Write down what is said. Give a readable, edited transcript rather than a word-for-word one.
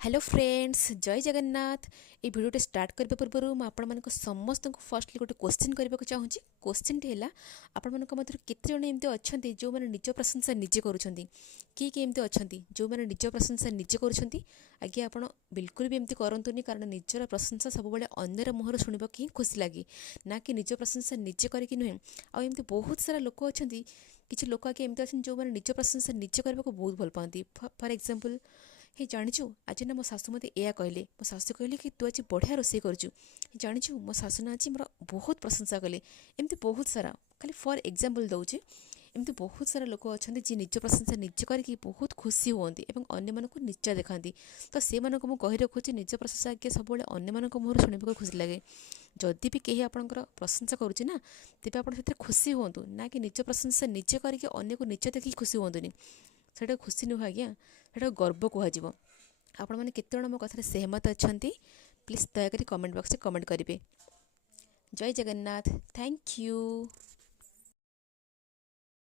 Hello friends, जय जगन्नाथ। ये video start करने पूर्व मुझे समस्त को फर्स्टली गोटे क्वेश्चन करने को चाहूँगी। क्वेश्चन है आपण मध्य केते जन एमती अच्छा जो मैंने निज प्रशंसा निजे करुँच किए एमती अच्छा जो मैंने निज प्रशंसा निजे करुँच आगे आप बिल्कुल भी एमती करतुनि कारण निजर प्रशंसा सब अन्यर मुहर शुणा कि खुशी लगे ना कि निज प्रशंसा निजे करके नुहे। आमती बहुत सारा लोक अच्छा किसी लोक आगे एमती अच्छे जो मैंने निज प्रशंसा निजे करने को बहुत भल पाती। फॉर एग्जांपल हे जाचु आज ना मो सासू मत या कहले मो सासू कहले कि तू आज बढ़िया रोषे करूँ। जाचु मो सासू ना आज मोर बहुत प्रशंसा कले। एमती बहुत सारा खाली फॉर एग्जांपल दौचे एमती बहुत सारा लोक अच्छा जी निज प्रशंसा निजे करके बहुत खुशी हुंती और अन्य मानक नीचा देखाती। तो से मानक मु कहि रखुची निज प्रशंसा आगे सब अन्य मानक मुहर शुणा खुशी लगे। जदि भी कहीं आपंकर प्रशंसा करुच्ची ना तेज आप खुशी हूँ ना कि निज प्रशंसा निजे करके अन्य को नीचा देखिए खुशी हुंतुनि। सेटा खुशी नुह आज्ञा, सेटा गर्व कहुब। आपण मैंने केते जण मो कथा सहमत अच्छा प्लीज दयाकोरी कमेंट बॉक्स में कमेंट करेंगे। जय जगन्नाथ, थैंक यू।